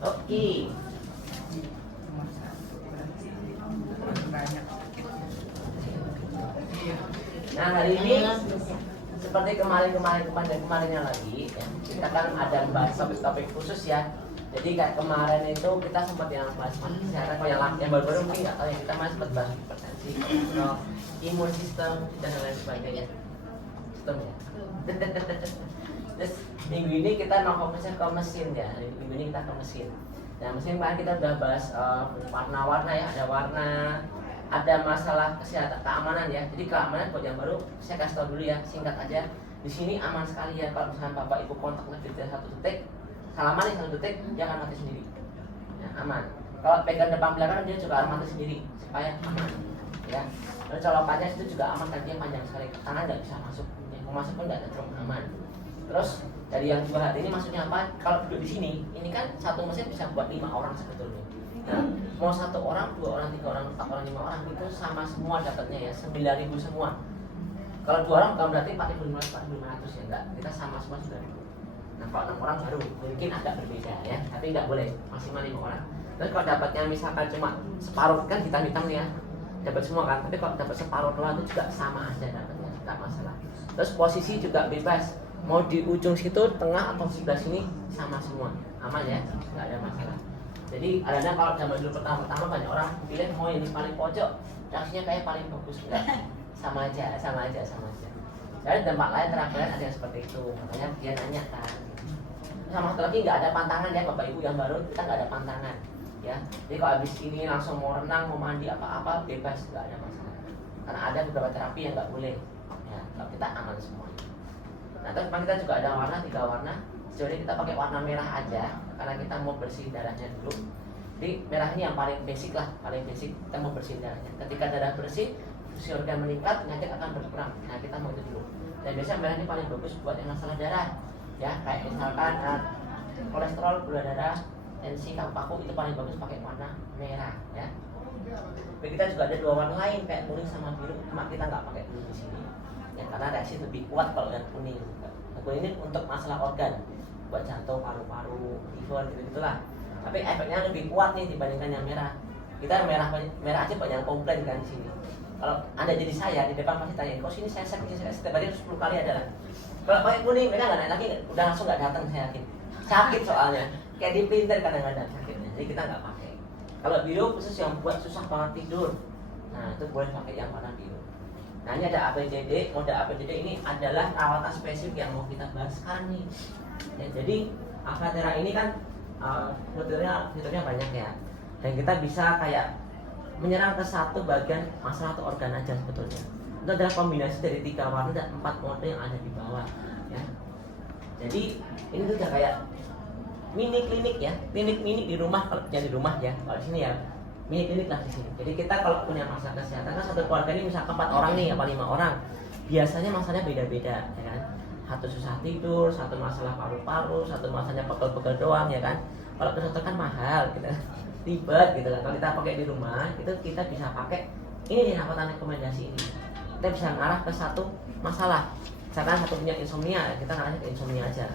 Oke. Nah, hari ini seperti kemarinnya lagi ya, kita kan ada bahas topik-topik khusus ya. Jadi kayak kemarin itu kita sempat yang bahas kesehatan, kalau yang baru-baru mungkin nggak tahu ya, kita masih sempat bahas hipertensi, kolesterol, imun sistem dan lain sebagainya. Sistem ya. Terus minggu ini kita mau fokusnya ke mesin ya. Minggu ini kita ke mesin. Nah, mesin kemarin kita udah bahas warna-warna ya, ada warna, ada masalah kesehatan, keamanan ya. Jadi keamanan buat yang baru saya kasih tahu dulu ya, singkat aja. Di sini aman sekali ya, kalau misalnya bapak ibu kontak lebih dari 1 detik, salaman nih 1 detik, dia akan mati sendiri. Ya, aman. Kalau pegang depan belakang dia juga akan mati sendiri supaya aman. Ya. Lalu colokannya itu juga aman, kakinya panjang sekali, tangan nggak bisa masuk, ya, mau masuk pun nggak ada, aman. Terus dari yang 2 hati ini maksudnya apa? Kalau duduk di sini, ini kan satu mesin bisa buat 5 orang sebetulnya. Nah, mau 1 orang, 2 orang, 3 orang, 4 orang, 5 orang itu sama semua dapatnya ya, 9.000 semua. Kalau 2 orang bukan berarti 4.500, 4.500 ya, enggak. Kita sama semua 9.000. Nah, kalau 6 orang baru mungkin agak berbeda ya, tapi enggak boleh maksimal 5 orang. Terus kalau dapatnya misalkan cuma separuh kan hitam-hitam nih ya, dapat semua kan. Tapi kalau dapat separuh doang itu juga sama aja dapatnya, enggak masalah. Terus posisi juga bebas, mau di ujung situ, tengah atau sebelah sini sama semua, aman ya, enggak ada masalah. Jadi kadang kalau zaman dulu pertama-tama banyak orang pilih mau yang di paling pojok, reaksinya kayak paling bagus, enggak, sama aja. Dan tempat lain terakhir ada yang seperti itu, makanya dia nanya kan. Sama satu lagi nggak ada pantangan ya bapak ibu yang baru, kita nggak ada pantangan ya. Jadi kalau habis ini langsung mau renang, mau mandi apa-apa bebas, nggak ada masalah. Karena ada beberapa terapi yang nggak boleh, ya kalau kita aman semuanya. Nah terus kita juga ada warna, 3 warna. Sejauh ini kita pakai warna merah aja karena kita mau bersihin darahnya dulu. Jadi merah ini yang paling basic lah, paling basic kita mau bersihin darahnya. Ketika darah bersih, fungsi organ meningkat, penyakit akan berkurang. Nah kita mau itu dulu. Dan biasanya merah ini paling bagus buat yang masalah darah, ya kayak misalkan kolesterol, gula darah, tensi, paku itu paling bagus pakai warna merah, ya. Tapi kita juga ada 2 warna lain kayak kuning sama biru, cuma kita nggak pakai kuning di sini. Ya karena reaksi lebih kuat kalau yang kuning. Kuning ini untuk masalah organ, buat jantung, paru-paru, liver gitu-gitulah. Tapi efeknya lebih kuat nih dibandingkan yang merah. Kita merah aja banyak komplain kan di sini. Kalau Anda jadi saya di depan pasti tanya, kok sini saya setiap hari 10 kali ada lah. Kalau pakai kuning mereka nggak naik lagi, udah langsung nggak datang saya yakin. Sakit soalnya, kayak di printer kadang-kadang sakitnya. Jadi kita nggak pakai. Kalau biru khusus yang buat susah banget tidur, nah itu boleh pakai yang warna biru. Nah ini ada ABCD, mode ABCD ini adalah perawatan spesifik yang mau kita bahas sekarang nih. Ya, jadi Avatera ini kan fiturnya banyak ya, dan kita bisa kayak menyerang ke satu bagian masalah atau organ aja sebetulnya. Itu adalah kombinasi dari 3 warna dan 4 mode yang ada di bawah ya. Jadi ini tuh udah kayak mini klinik ya, klinik mini di rumah kalau punya di rumah ya. Kalau di sini ya mini klinik lah di sini. Jadi kita kalau punya masalah kesehatan kan satu keluarga ini misalkan 4 orang nih apa 5 orang, biasanya masalahnya beda-beda ya kan. Satu susah tidur, satu masalah paru-paru, satu masalahnya pegel-pegel doang ya kan. Kalau ke dokter kan mahal gitu, ribet gitu kan. Kalau kita pakai di rumah itu kita bisa pakai ini nih apa rekomendasi ini. Kita bisa mengarah ke satu masalah. Misalkan satu punya insomnia, kita ngarahnya ke insomnia aja.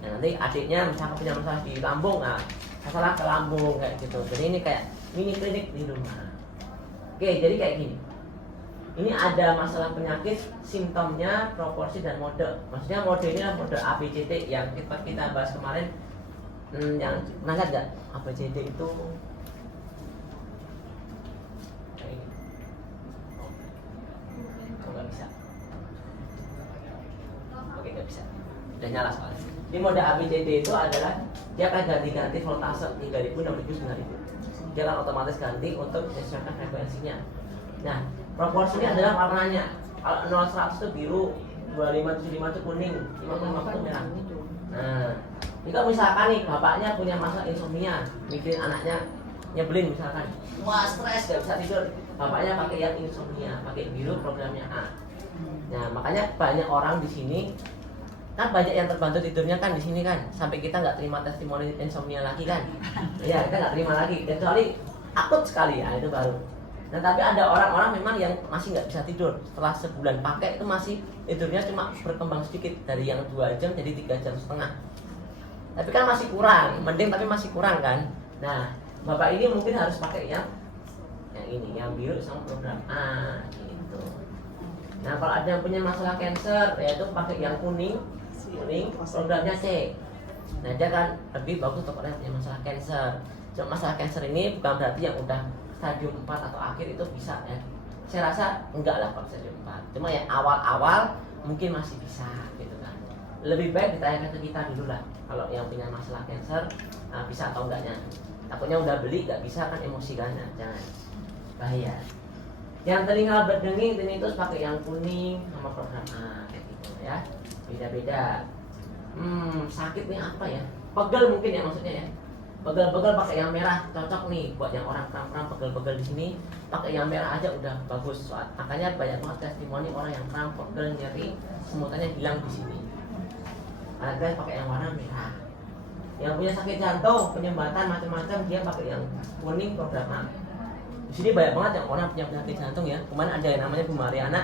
Nah, nanti adiknya misalkan punya masalah di lambung, nah masalah ke lambung kayak gitu. Jadi ini kayak mini klinik di rumah. Oke, jadi kayak gini. Ini ada masalah penyakit, simptomnya, proporsi dan mode. Maksudnya mode ini adalah mode ABCD yang kita bahas kemarin. Yang pernah lihat nggak ABCD itu? Kayak ini. Oh, nggak bisa. Oke, nggak bisa. Udah nyala soalnya. Di mode ABCD itu adalah dia akan ganti-ganti voltase 3000, 6000, 9000. Dia akan otomatis ganti untuk menyesuaikan frekuensinya. Nah, proporsinya adalah warnanya. Kalau 0-100 itu biru, 25-75 itu kuning, 55 itu merah. Nah, jika misalkan nih bapaknya punya masalah insomnia, mikirin anaknya nyebelin misalkan, wah stres gak bisa tidur, bapaknya pakai yang insomnia, pakai biru programnya A. Nah, makanya banyak orang di sini kan banyak yang terbantu tidurnya kan di sini kan, sampai kita nggak terima testimoni insomnia lagi kan. Iya, kita nggak terima lagi, kecuali akut sekali ya itu baru. Nah tapi ada orang-orang memang yang masih nggak bisa tidur setelah sebulan pakai itu masih tidurnya cuma berkembang sedikit dari yang 2 jam jadi 3,5 jam. Tapi kan masih kurang, mending tapi masih kurang kan. Nah, Bapak ini mungkin harus pakai yang ini, yang biru sama program A gitu. Nah, kalau ada yang punya masalah cancer, yaitu pakai yang kuning programnya C. Nah, dia kan lebih bagus untuk orang yang punya masalah cancer. Cuma masalah cancer ini bukan berarti yang udah stadium 4 atau akhir itu bisa ya. Saya rasa enggak lah kalau stadium 4. Cuma yang awal-awal mungkin masih bisa gitu kan. Lebih baik ditanyakan ke kita dulu lah. Kalau yang punya masalah cancer, bisa atau enggaknya. Takutnya udah beli nggak bisa kan emosi kan, jangan, bahaya. Yang telinga berdenging tinnitus pakai yang kuning sama program A kayak gitu ya, beda-beda. Sakitnya apa ya? Pegel mungkin ya maksudnya ya. Pegel-pegel pakai yang merah cocok nih buat yang orang kram-kram pegel-pegel di sini. Pakai yang merah aja udah bagus. Makanya banyak banget testimoni orang yang kram, pegel, nyeri, semuanya hilang di sini. Ada pakai yang warna merah. Yang punya sakit jantung, penyumbatan macam-macam dia pakai yang kuning program A. Di sini banyak banget yang orang punya penyakit jantung ya. Kemarin ada yang namanya Bu Mariana,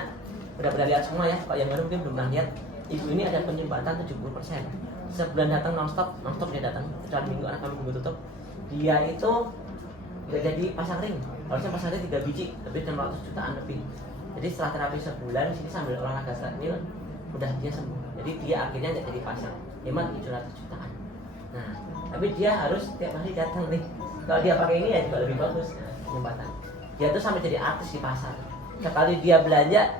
udah pernah lihat semua ya. Kalau yang baru mungkin belum pernah lihat. Ibu ini ada penyumbatan 70%. Sebulan datang nonstop dia datang. Kecuali minggu anak kami minggu tutup. Dia itu udah jadi pasang ring. Harusnya pasang ring 3 biji, lebih 600 jutaan lebih. Jadi setelah terapi sebulan, sini sambil olahraga treadmill, udah dia sembuh. Jadi dia akhirnya nggak jadi pasang. Hemat 700 jutaan. Nah, tapi dia harus tiap hari datang nih. Kalau dia pakai ini ya juga lebih bagus penyumbatan. Dia tuh sampai jadi artis di pasar. Sekali dia belanja,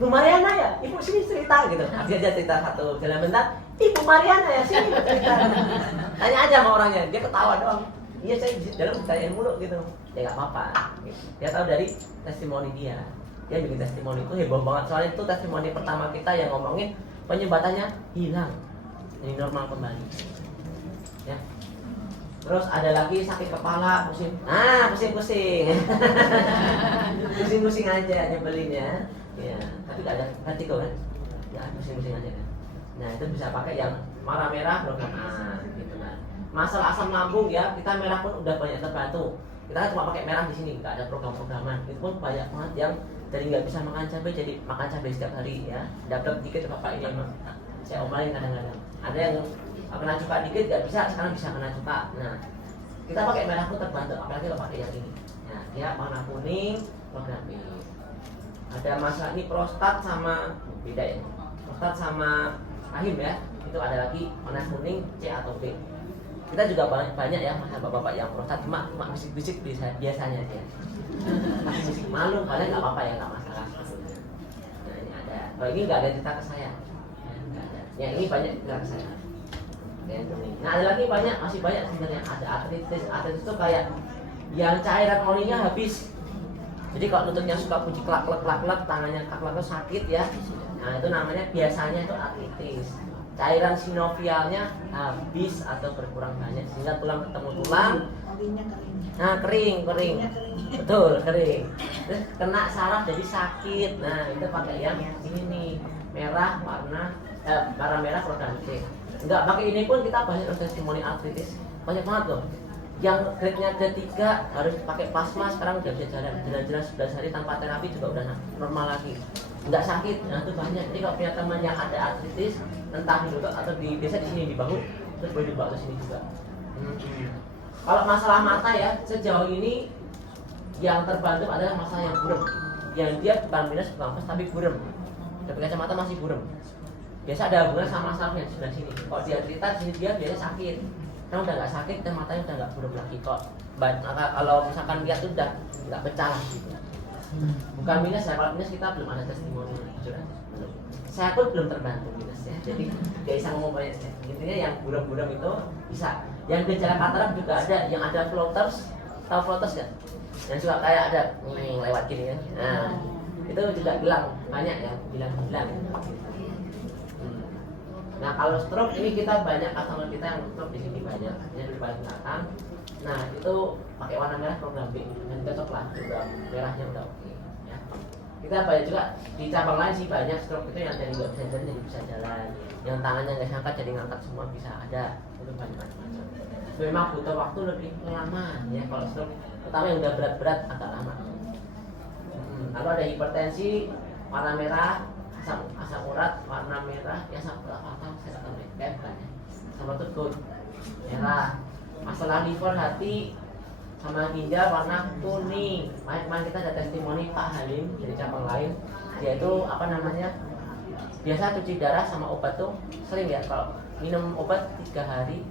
Bu Mariana ya, Ibu sini cerita gitu. Akhirnya dia cerita satu jalan bentar, Ibu Mariana ya sini cerita. Tanya aja sama orangnya, dia ketawa doang. Iya saya di dalam ditanyain mulu gitu. Ya nggak apa-apa. Dia tahu dari testimoni dia. Dia bikin testimoni itu heboh banget. Soalnya itu testimoni pertama kita yang ngomongin penyumbatannya hilang. Ini normal kembali ya. Terus ada lagi sakit kepala, pusing. Pusing-pusing. Pusing-pusing aja nyebelin ya. Ya, tapi gak ada vertigo kan? Ya, pusing-pusing aja kan. Nah, itu bisa pakai yang warna merah program A gitu kan. Masalah asam lambung ya, kita merah pun udah banyak terbantu. Kita kan cuma pakai merah di sini, nggak ada program-programan. Itu pun banyak banget yang dari nggak bisa makan cabai jadi makan cabai setiap hari ya. Dapat dikit bapak ini emang. Saya omelin kadang-kadang. Ada yang kena cuka dikit nggak bisa, sekarang bisa kena cuka. Nah, kita pakai merah pun terbantu, apalagi kalau pakai yang ini. Nah, dia warna kuning, program B. Ada masalah ini prostat sama beda ya. Prostat sama rahim ya. Itu ada lagi warna kuning C atau B. Kita juga banyak ya masalah bapak-bapak yang prostat cuma bisik-bisik biasanya dia. Masih bisik malu, kalian nggak apa-apa ya, nggak masalah. Nah, ini ada. Kalau ini nggak ada cerita ke saya. Yang ini banyak cerita ke saya. Nah, ada lagi masih banyak sebenarnya. Ada artritis itu kayak yang cairan olinya habis. Jadi kalau lututnya suka bunyi klak-klak, tangannya klak-klak sakit ya. Nah, itu namanya biasanya itu artritis. Cairan sinovialnya habis atau berkurang banyak sehingga tulang ketemu tulang. Nah, kering. Betul, kering. Terus kena saraf jadi sakit. Nah, itu pakai yang ini nih, merah warna merah program C. Enggak pakai ini pun kita banyak testimoni artritis. Banyak banget loh. Yang grade-nya grade 3 harus pakai plasma, sekarang udah bisa jalan-jalan 11 hari tanpa terapi juga udah normal lagi. Enggak sakit. Nah, itu banyak. Jadi kalau punya teman yang ada artritis, entah di lutut atau biasa di sini di bahu, terus boleh dibawa ke sini juga. Kalau masalah mata ya, sejauh ini yang terbantu adalah masalah yang buram. Yang dia bukan minus bukan plus tapi buram. Tapi kacamata masih buram. Biasa ada hubungan sama saraf yang di sebelah sini. Kalau dia cerita di sini dia biasa sakit. Karena udah nggak sakit dan matanya udah nggak buram lagi kok. Maka kalau misalkan lihat tuh udah nggak pecah lah gitu. Bukan minus ya, kalau minus kita belum ada testimoni jujur aja. Saya pun belum terbantu minus ya. Jadi nggak bisa ngomong banyak ya. Intinya yang buram-buram itu bisa. Yang gejala katarak juga ada, yang ada floaters, tahu floaters nggak? Yang suka kayak ada lewat gini ya. Nah, itu juga hilang banyak ya, hilang. Nah, kalau stroke ini kita banyak customer kita yang stroke di sini banyak, yang di paling belakang. Nah, itu pakai warna merah program B, dan cocok lah, program merahnya udah oke. Ya. Kita banyak juga di cabang lain sih banyak stroke itu yang dari nggak bisa jalan jadi bisa jalan, yang tangannya nggak angkat jadi ngangkat semua bisa ada, itu banyak macam-macam. Memang butuh waktu lebih lama ya kalau stroke, terutama yang udah berat-berat agak lama. Lalu ada hipertensi warna merah, asam urat warna merah, ya asam urat apa saya tahu kayak bukan ya. sama tekuk merah. Masalah liver, hati, sama ginjal warna kuning. Kemarin kita ada testimoni Pak Halim dari cabang lain. Dia itu apa namanya? Biasa cuci darah sama obat tuh sering ya, kalau minum obat 3 kali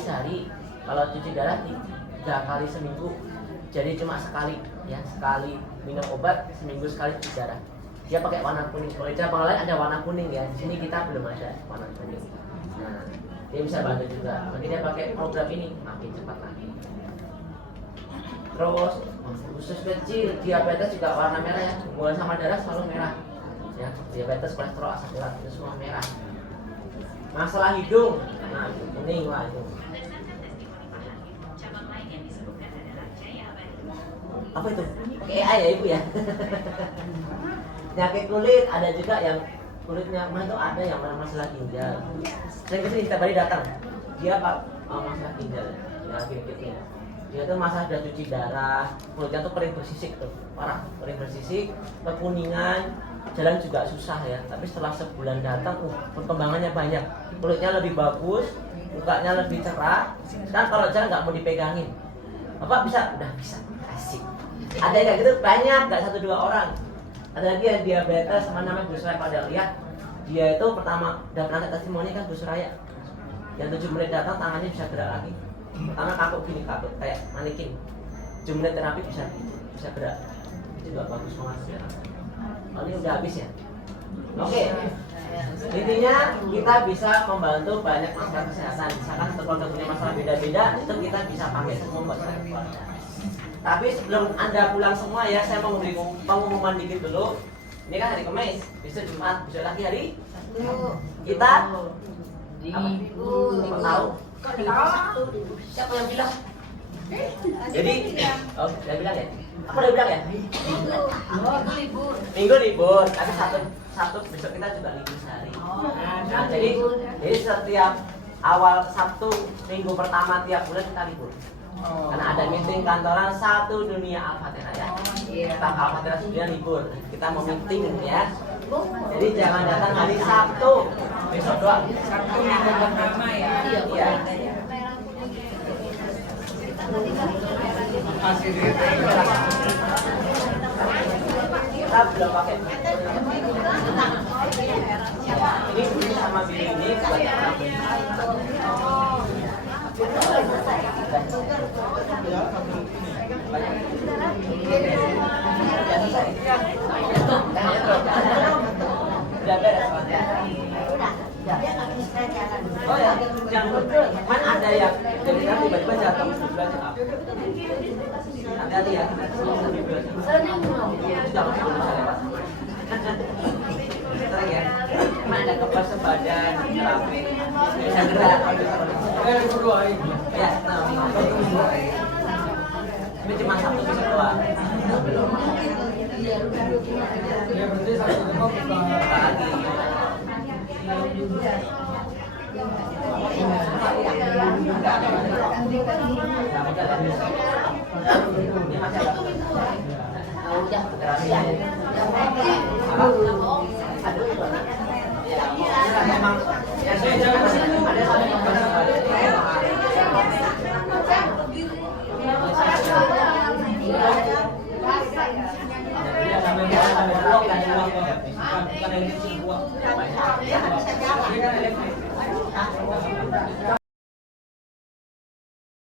sehari. Kalau cuci darah 3 kali seminggu. Jadi cuma sekali ya, sekali minum obat, seminggu sekali cuci darah. Dia pakai warna kuning. Kalau cabang lain ada warna kuning ya. Di sini kita belum ada warna kuning. Nah, dia bisa bantu juga. Mungkin dia pakai program ini makin cepat lagi. Terus khusus kecil, diabetes juga warna merah ya. Hubungan sama darah selalu merah. Ya, diabetes, kolesterol, asam urat itu semua merah. Masalah hidung, nah kuning lah itu. Apa itu? Pakai AI ya ibu ya. Penyakit kulit ada juga yang kulitnya mana tuh, ada yang masalah ginjal. Saya kesini setiap hari datang. Dia masalah ginjal, ya gini-gini. Dia tuh masalah udah cuci darah, kulitnya tuh kering bersisik tuh, parah, kering bersisik, kekuningan, jalan juga susah ya. Tapi setelah sebulan datang, perkembangannya banyak, kulitnya lebih bagus, mukanya lebih cerah. Dan kalau jalan nggak mau dipegangin, Bapak bisa, udah bisa, asik. Ada yang kayak gitu banyak, nggak 1-2 orang. Ada lagi yang diabetes, sama namanya Bu Suraya. Pada lihat, dia itu pertama udah pernah testimoni kan Bu Suraya. Yang 7 menit datang tangannya bisa gerak lagi. Pertama kaku gini, kaku kayak manikin. 7 menit terapi bisa gerak. Itu juga bagus banget ya. Oh, ini udah habis ya. Oke. Intinya kita bisa membantu banyak masalah kesehatan. Misalkan satu keluarga punya masalah beda-beda, itu kita bisa pakai semua buat keluarga. Tapi sebelum Anda pulang semua ya, saya mau memberi pengumuman dikit dulu. Ini kan hari Kamis, besok Jumat, besok lagi hari kita libur. Tahu? Siapa yang bilang? Jadi, oh, saya bilang ya? Aku udah bilang ya? Minggu libur, tapi Sabtu besok kita juga libur sehari. Nah, jadi setiap awal Sabtu minggu pertama tiap bulan kita libur. Karena ada meeting kantoran satu dunia Al-Fatihah ya. Kita Al-Fatihah dunia libur. Kita mau meeting ya. Jadi jangan datang hari Sabtu. Besok doang. Sabtu minggu pertama ya. Iya. Kita belum pakai. Ini sama Billy ini buat orang. Oh ya, jangan kan ada yang jadi nanti tiba-tiba jatuh hati-hati ya. Sering ya, ada kepala sebadan, terapi, bisa gerak. Ya, ini cuma satu bisa keluar. Ya berarti satu lagi.